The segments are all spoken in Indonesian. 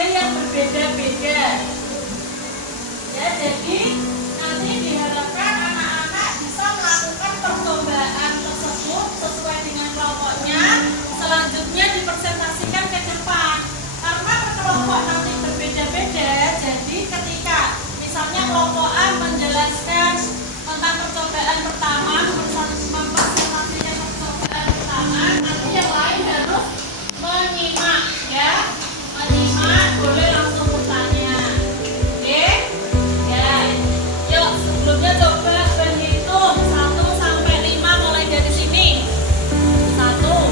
ada yang berbeda-beda. Ya, jadi nanti diharapkan anak-anak bisa melakukan percobaan tersebut sesuai dengan kelompoknya. Selanjutnya dipresentasikan ke depan. Karena kelompok nanti berbeda-beda, jadi ketika misalnya kelompok A menjelaskan tentang percobaan pertama, mempresentasikan percobaan pertama, nanti yang lain harus menyimak, ya. Menyimak, boleh langsung bertanya. Oke? Ya. Yuk, sebelumnya coba berhitung 1 sampai 5 mulai dari sini. 1.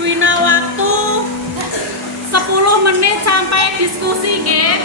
Duina waktu 10 menit sampai diskusi, geng.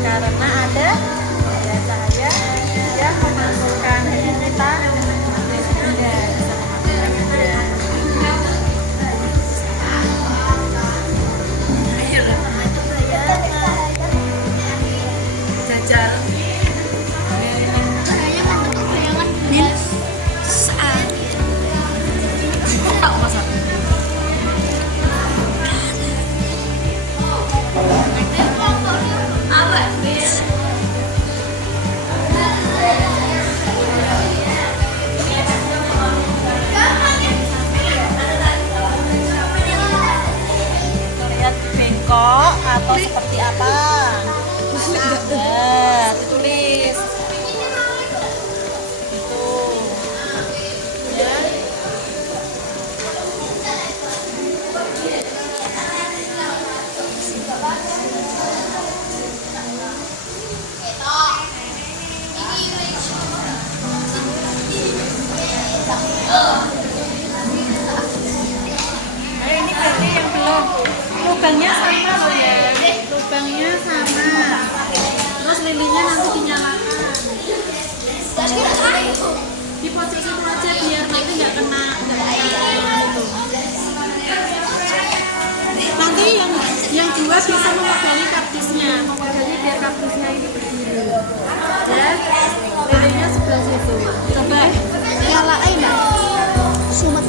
Karena ada cahaya Di pojok situ aja biar nanti nggak kena gitu. Nanti yang dua bisa memegangi kardusnya biar kardusnya ini berdiri ya, lilinnya sebelah situ. Coba nyalain lah sumet.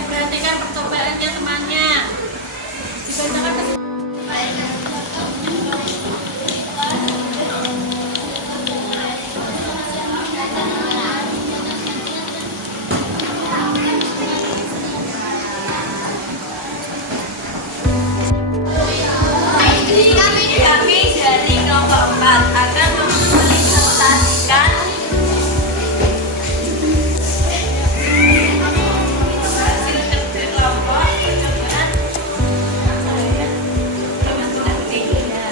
Diperhatikan percobaannya temannya. Dibacakan ke Kami dari kelompok 4 akan mempresentasikan hasil kerja kelompok percobaan pembentukan media.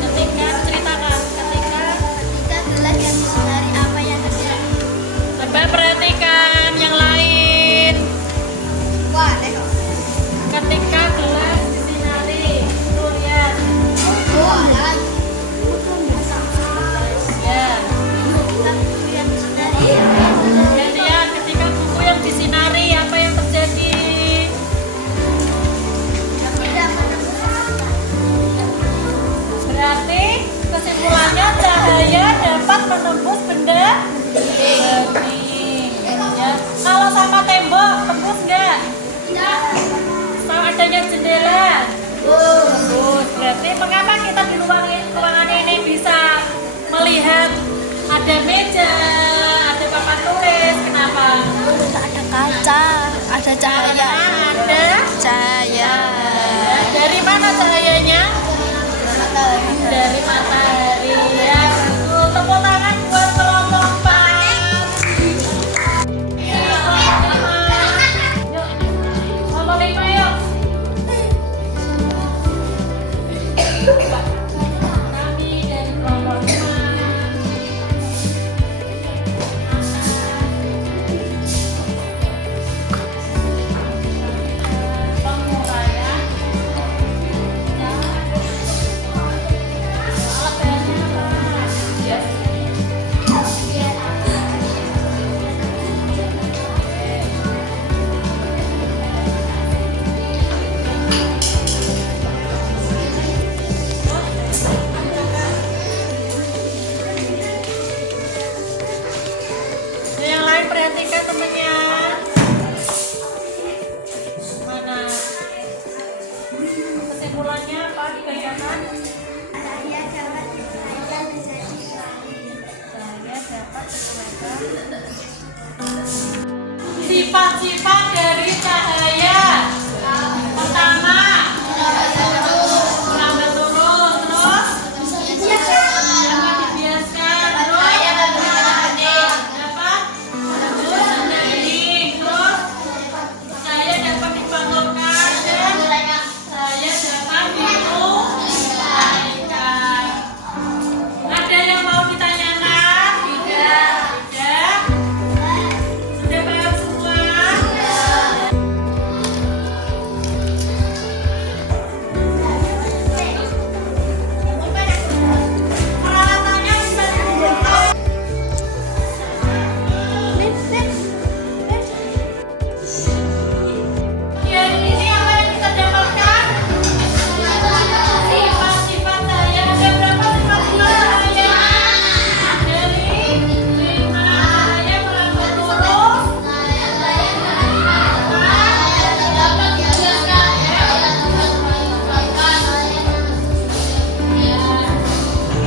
ketika ceritakan ketika adalah yang dari apa yang terjadi. coba perhatikan yang lain. Wah, deh. Ketika gelas disinari, tuh lihat Wah, lah. ya. Yang dari Kemudian ketika buku yang disinari, apa yang terjadi? tidak menemukan. Berarti kesimpulannya cahaya dapat menembus benda bening. Ya. Kalau sama tembok, tembus nggak? Sama adanya jendela? Tembus. Berarti mengapa kita di ruangan ini bisa melihat ada meja, ada papan tulis? Kenapa? Ada kaca, ada Karena ada cahaya. dari mana cahayanya? Dari matahari. Ya, betul. Tepuk tangan buat kelompok 4. Yuk, kelompok 5 yuk. Kami dari kelompok 5. Penguraian. Alat bahannya apa? Yang lain perhatikan temennya. Mana? Kesimpulannya apa dibacakan? Saya dapat digunakan sifat-sifat dari cahaya. Pertama, lambat turun, terus dapat dibiaskan, terus dapat bening, terus cahaya dapat dipantulkan dan cahaya dapat diuraikan. Ada yang mau ditanyakan? Tidak. Tidak. Sudah paham semua? Peralatannya bisa dikumpulkan. Ya, ini apa yang kita dapatkan? Sifat-sifat cahaya. Ada berapa sifat-sifat cahaya? Ada 5. Cahaya melambat lurus. Dapat dijelaskan.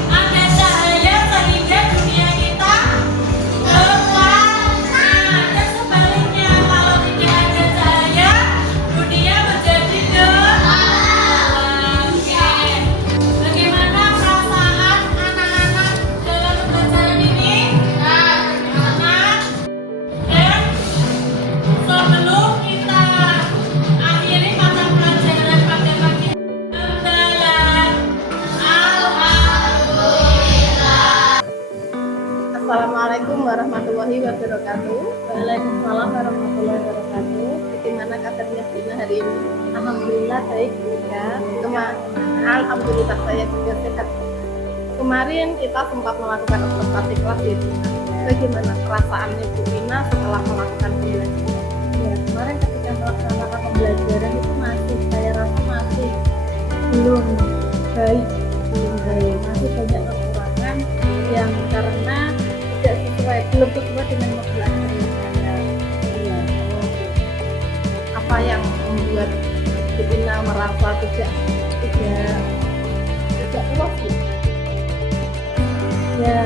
Ada cahaya sehingga dunia kita berwarna. Dan sebaliknya, kalau tidak ada cahaya, dunia menjadi gelap. Oke. Bagaimana perasaan anak-anak dalam pembelajaran ini? Senang? Dan sebelum kita akhiri mata pelajaran pada pagi hamdalah. Alhamdulillah. Assalamualaikum warahmatullahi wabarakatuh. Waalaikumsalam warahmatullahi wabarakatuh. Bagaimana kabarnya Bina hari ini? Alhamdulillah baik juga. Alhamdulillah saya juga sehat. Kemarin kita sempat melakukan observasi kelas di rumah. Bagaimana perasaannya Bu Ina setelah melakukan pembelajaran? Ya, kemarin ketika melaksanakan pembelajaran itu saya rasa masih belum baik, masih banyak kekurangan belum sesuai dengan modul ajar yang saya. Iya. Apa yang membuat Bu Ina merasa tidak puas gitu? Ya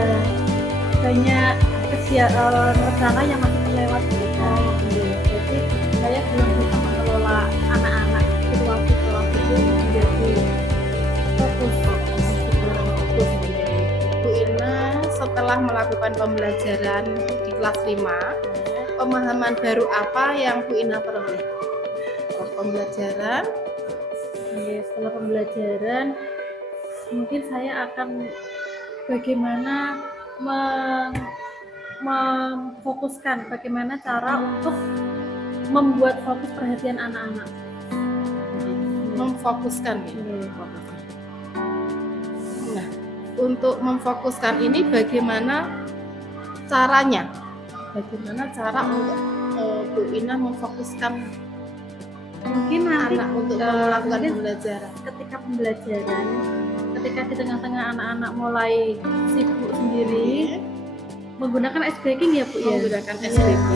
banyak rencana yang masih terlewat gitu kan. Jadi saya belum bisa mengelola anak-anak situasi itu menjadi fokus. Bu Ina setelah melakukan pembelajaran di kelas 5, pemahaman baru apa yang Bu Ina peroleh? Setelah pembelajaran, Ya, setelah pembelajaran mungkin saya akan bagaimana memfokuskan bagaimana cara untuk membuat fokus perhatian anak-anak. memfokuskan ini. Nah, untuk memfokuskan ini bagaimana caranya? Bagaimana cara untuk Bu Ina memfokuskan Mungkin nanti anak untuk melakukan mungkin pembelajaran? ketika pembelajaran, ketika di tengah-tengah anak-anak mulai sibuk sendiri, menggunakan ice breaking ya Bu ya. Menggunakan Iya. SBB.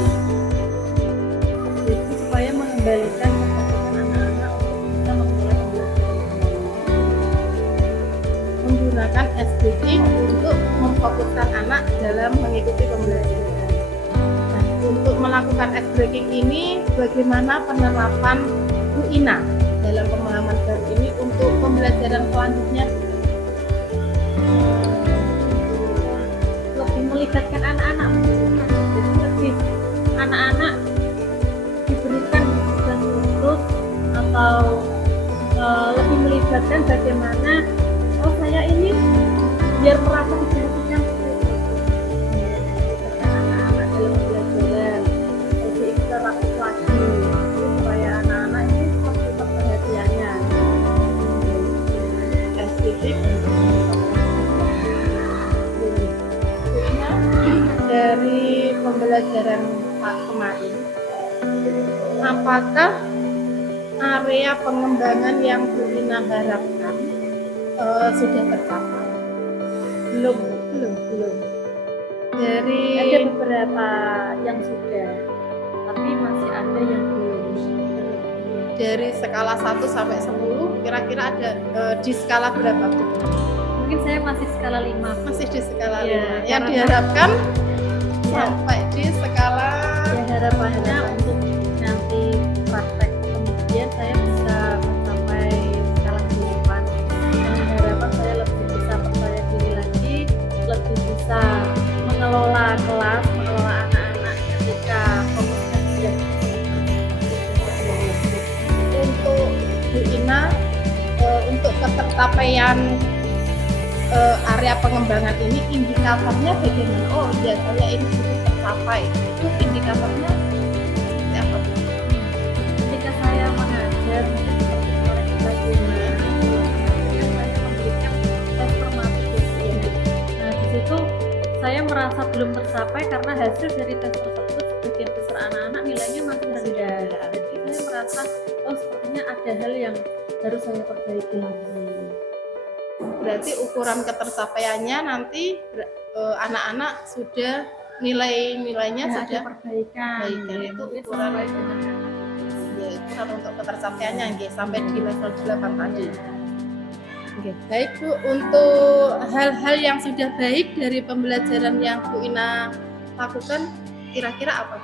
Jadi supaya mengembalikan kefokusan anak-anak untuk bisa memulai pembelajaran. Menggunakan SBB untuk memfokuskan anak dalam mengikuti pembelajaran. Nah, untuk melakukan ice breaking ini, bagaimana penerapan Bu Ina dalam pemahaman baru ini untuk pembelajaran selanjutnya? Lebih melibatkan anak-anak, jadi lebih anak-anak diberikan tugas khusus atau lebih melibatkan bagaimana saya ini biar merasa diperhatikan anak-anak dalam pembelajaran, lebih interaktif lagi supaya anak-anak ini tetap perhatiannya. SBB Bu Ina, dari pembelajaran kemarin, apakah area pengembangan yang Bu Ina harapkan sudah tercapai? Belum. Dari Ada beberapa yang sudah, tapi masih ada yang belum. dari skala 1 sampai 10, kira-kira ada di skala berapa, Bu? Mungkin saya masih skala 5. Masih di skala Iya, 5. Yang karena- diharapkan Iya. sampai di skala Ya harapannya untuk nanti praktek kemudian saya bisa mencapai skala 8. Dengan harapan saya lebih bisa percaya diri lagi, lebih bisa mengelola kelas, mengelola anak-anak ketika fokusnya sudah untuk Bu Ina, untuk ketercapaian area pengembangan ini, indikatornya bagaimana? Oh iya, saya ini sudah tercapai. Itu indikatornya seperti apa, Bu? ketika saya mengajar mungkin seperti kemarin kita saya memberikan tes formatif ya. Nah di situ saya merasa belum tercapai karena hasil dari tes tersebut sebagian besar anak-anak nilainya masih rendah. Jadi saya merasa sepertinya ada hal yang harus saya perbaiki lagi. Berarti ukuran ketercapaiannya nanti anak-anak sudah nilainya Ya, sudah ada perbaikan. perbaikan. Ya, Itu mungkin ukuran sesuai dengan anak. ya, ukuran untuk ketercapaiannya nggih, sampai di level 8 tadi. Oke, baik Bu, untuk hal-hal yang sudah baik dari pembelajaran yang Bu Ina lakukan, kira-kira apa?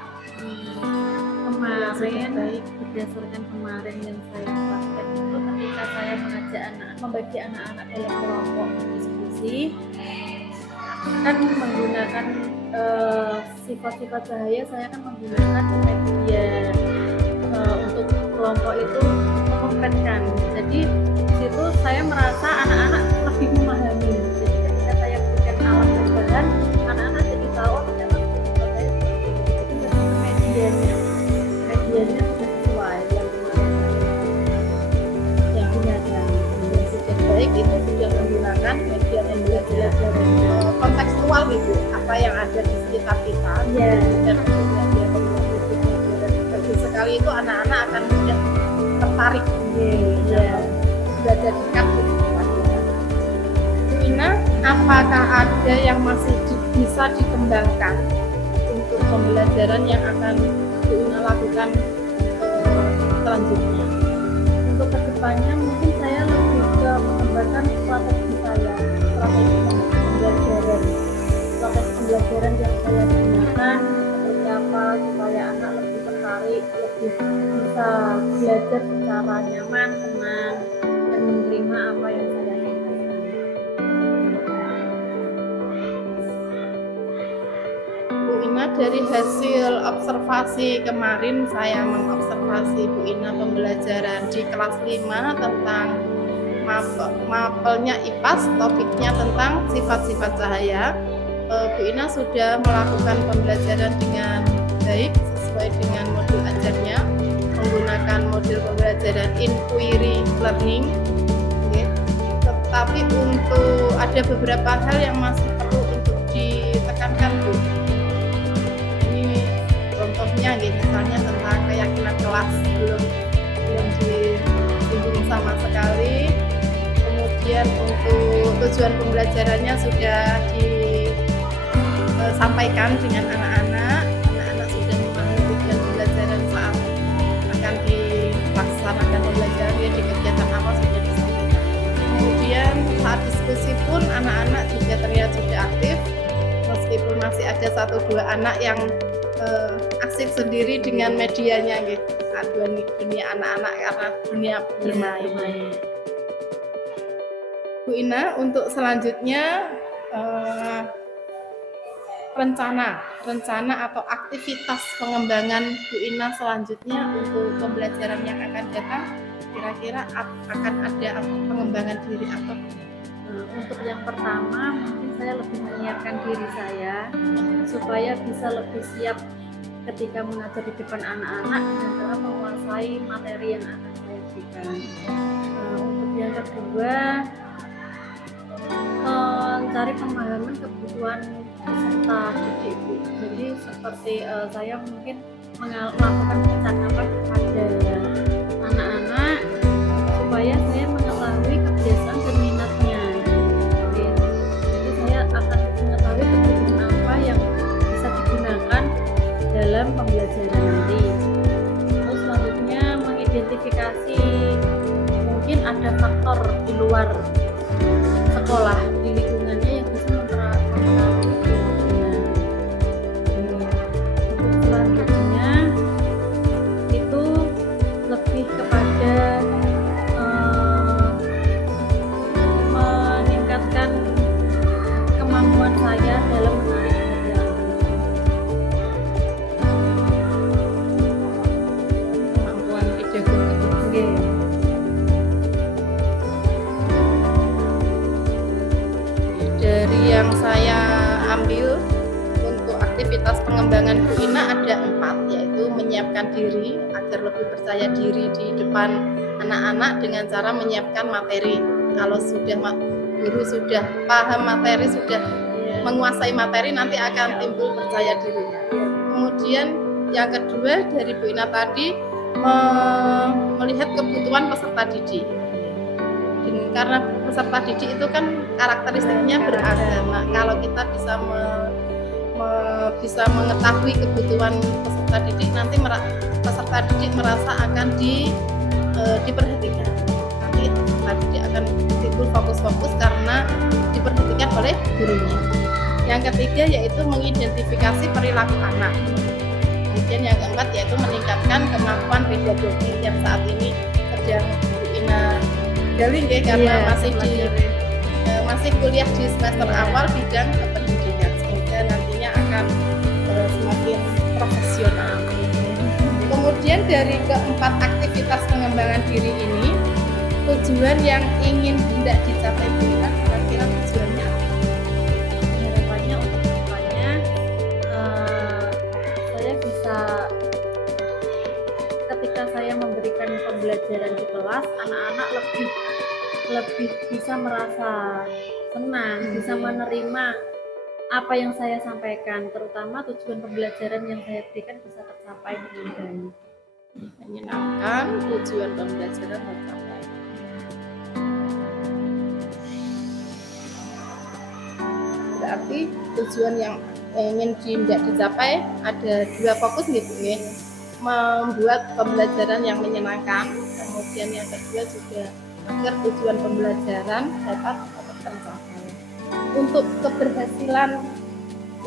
Kemarin Baik. berdasarkan kemarin yang saya praktek itu ketika saya mengajak membagi anak-anak dalam kelompok diskusi kan menggunakan sifat-sifat bahaya, saya kan menggunakan media untuk kelompok itu mengkonkretkan. Jadi di situ saya merasa anak-anak lebih memahami. Jadi ketika saya berikan alat tambahan, anak-anak jadi tahu ternyata sifat saya seperti itu. Jadi medianya sudah sesuai Yang sudah baik itu sudah menggunakan media yang jelas kontekstual gitu, apa yang ada di sekitar kita. Iya. Dan media bagus sekali itu anak-anak akan mudah tertarik. Iya. Sudah ada dekat gitu. Bu Ina, apakah ada yang masih bisa dikembangkan pembelajaran yang akan Bu Ina lakukan selanjutnya. Untuk kedepannya mungkin saya lebih ke mengembangkan strategi saya, strategi pembelajaran yang saya gunakan seperti apa supaya anak lebih tertarik, lebih bisa belajar secara nyaman, senang, dan menerima apa yang saya sampaikan. Bu Ina, dari hasil observasi kemarin saya mengobservasi Bu Ina pembelajaran di kelas 5 tentang mapelnya IPAS, topiknya tentang sifat-sifat cahaya. Bu Ina sudah melakukan pembelajaran dengan baik sesuai dengan modul ajarnya, menggunakan modul pembelajaran inquiry learning. Tetapi untuk ada beberapa hal yang masih perlu untuk ditekankan, Bu. Ini contohnya misalnya tentang keyakinan kelas belum disinggung sama sekali. Kemudian untuk tujuan pembelajarannya sudah disampaikan dengan anak-anak sudah memahami tujuan pembelajaran saat akan dilaksanakan pembelajaran di kegiatan apa sudah disampaikan. Kemudian saat diskusi pun anak-anak juga terlihat sudah aktif, meskipun masih ada 1-2 anak yang asik sendiri dengan medianya gitu. Dunia anak-anak karena dunia bermain. Bu Ina, untuk selanjutnya rencana atau aktivitas pengembangan Bu Ina selanjutnya untuk pembelajaran yang akan datang, kira-kira akan ada pengembangan diri atau Untuk yang pertama mungkin saya lebih menyiapkan diri saya supaya bisa lebih siap ketika mengajar di depan anak-anak dengan cara menguasai materi yang akan saya berikan. Untuk yang kedua, mencari pemahaman kebutuhan peserta didik. Jadi seperti saya mungkin melakukan percakapan kepada anak-anak supaya saya mengetahui kebiasaan dan minatnya. Jadi saya akan mengetahui kebutuhan apa yang bisa digunakan dalam pembelajaran nanti. Terus selanjutnya mengidentifikasi mungkin ada faktor di luar sekolah, di lingkungannya yang bisa mempengaruhi kebutuhan. Untuk selanjutnya itu lebih kepada meningkatkan kemampuan saya dalam menarik perhatian. kemampuan pedagogi. Dari yang saya ambil untuk aktivitas pengembangan Bu Ina ada 4, yaitu menyiapkan diri agar lebih percaya diri di depan anak-anak dengan cara menyiapkan materi. Kalau guru sudah paham materi, sudah menguasai materi, nanti akan timbul percaya dirinya. Kemudian yang kedua dari Bu Ina tadi melihat kebutuhan peserta didik. Karena peserta didik itu kan karakteristiknya beragam. Nah, kalau kita bisa mengetahui kebutuhan peserta didik, nanti peserta didik merasa akan diperhatikan. Nanti peserta didik akan timbul fokus-fokus karena diperhatikan oleh gurunya. Yang ketiga yaitu mengidentifikasi perilaku anak. Kemudian yang keempat yaitu meningkatkan kemampuan pedagogi yang saat ini sedang Bu Ina gali karena masih kuliah di semester awal bidang kependidikan. Semoga nantinya akan semakin profesional. Kemudian dari keempat aktivitas pengembangan diri ini, tujuan yang ingin Bunda dicapai Bu Ina, kira-kira tujuannya apa? Harapannya untuk kedepannya saya bisa, ketika saya memberikan pembelajaran di kelas, anak-anak lebih bisa merasa senang, bisa menerima apa yang saya sampaikan, terutama tujuan pembelajaran yang saya berikan bisa tercapai dengan baik. Menyenangkan, tujuan pembelajaran tercapai. Berarti tujuan yang ingin tidak dicapai ada 2 fokus gitu nggih. Membuat pembelajaran yang menyenangkan, kemudian yang kedua juga agar tujuan pembelajaran dapat tercapai. Untuk keberhasilan,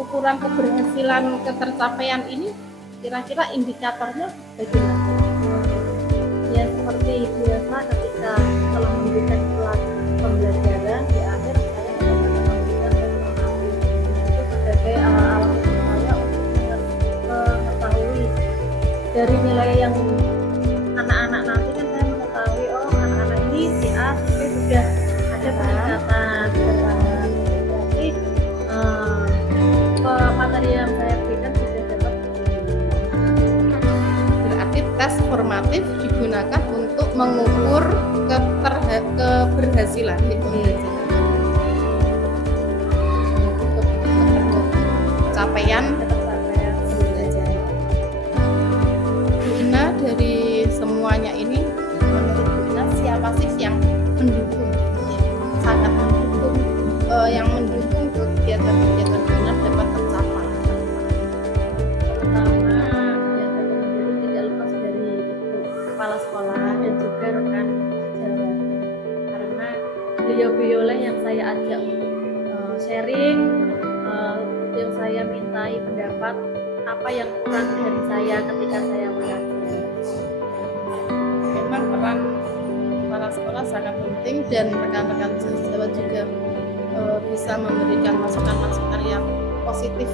ukuran keberhasilan ketercapaian ini kira-kira indikatornya bagaimana? Ya seperti biasa ketika telah memberikan pembelajaran di akhir saya mendapatkan memberikan evaluasi. Itu sebagai alat untuk saya untuk mengetahui dari nilai yang anak-anak nanti kan saya mengetahui oh anak-anak ini si A si B sudah ada peningkatan berarti materi yang saya berikan sudah dapat. Berarti tes formatif digunakan untuk mengukur keberhasilan di pembelajaran. Capaian pembelajaran. Bu Ina, dari semuanya ini menurut Bu Ina siapa sih yang mendukung? Sangat mendukung, yang mendukung kegiatan-kegiatan Bu Ina dapat tercapai. Terutama yang dapat mendukung tidak lepas dari ibu kepala sekolah dan juga rekan sejawat karena beliau-beliaulah yang saya ajak untuk sharing, yang saya mintai pendapat apa yang kurang dari saya ketika saya mengajar. Memang peran kepala sekolah sangat penting dan rekan-rekan sejawat juga bisa memberikan masukan-masukan yang positif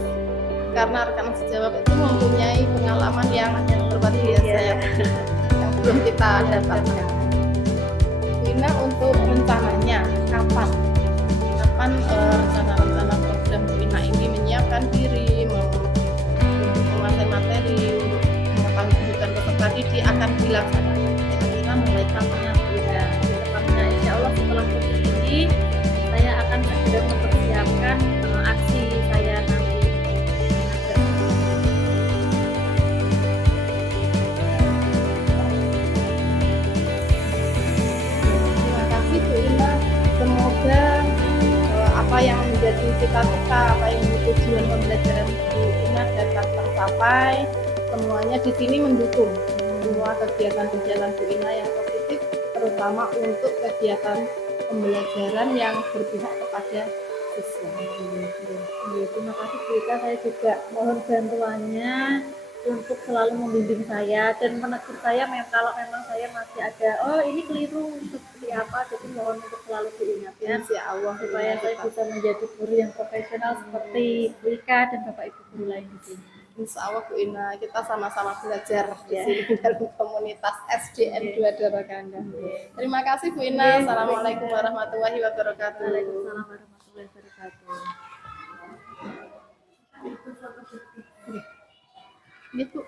karena rekan sejawat itu mempunyai pengalaman yang luar biasa yang belum kita dapatkan. Wina, untuk rencananya kapan rencana-rencana program Wina ini menyiapkan diri untuk menguasai materi untuk mengetahui kebutuhan peserta didik akan dilaksanakan kira-kira mulai kapan? Ya, tepatnya insya Allah setelah putus ini saya akan segera mempersiapkan aksi saya nanti. Terima kasih Bu Ina. Semoga apa yang menjadi cita-cita, apa yang menjadi tujuan pembelajaran Bu Ina dapat tercapai. Semuanya di sini mendukung semua kegiatan-kegiatan Bu Ina yang positif, terutama untuk kegiatan pembelajaran yang berpihak kepada siswa. Terima kasih Bu Ika, saya juga mohon bantuannya untuk selalu membimbing saya dan menegur saya kalau memang saya masih ada oh ini keliru seperti apa, jadi mohon untuk selalu diingatkan Insya Allah supaya saya bisa menjadi guru yang profesional seperti Bu Ika dan Bapak Ibu guru lain di sini. Insya Allah Bu Ina, kita sama-sama belajar di sini dalam komunitas SDN 2 Dorokanda. Terima kasih Bu Ina. Assalamualaikum warahmatullahi wabarakatuh. Waalaikumsalam warahmatullahi wabarakatuh. Gitu.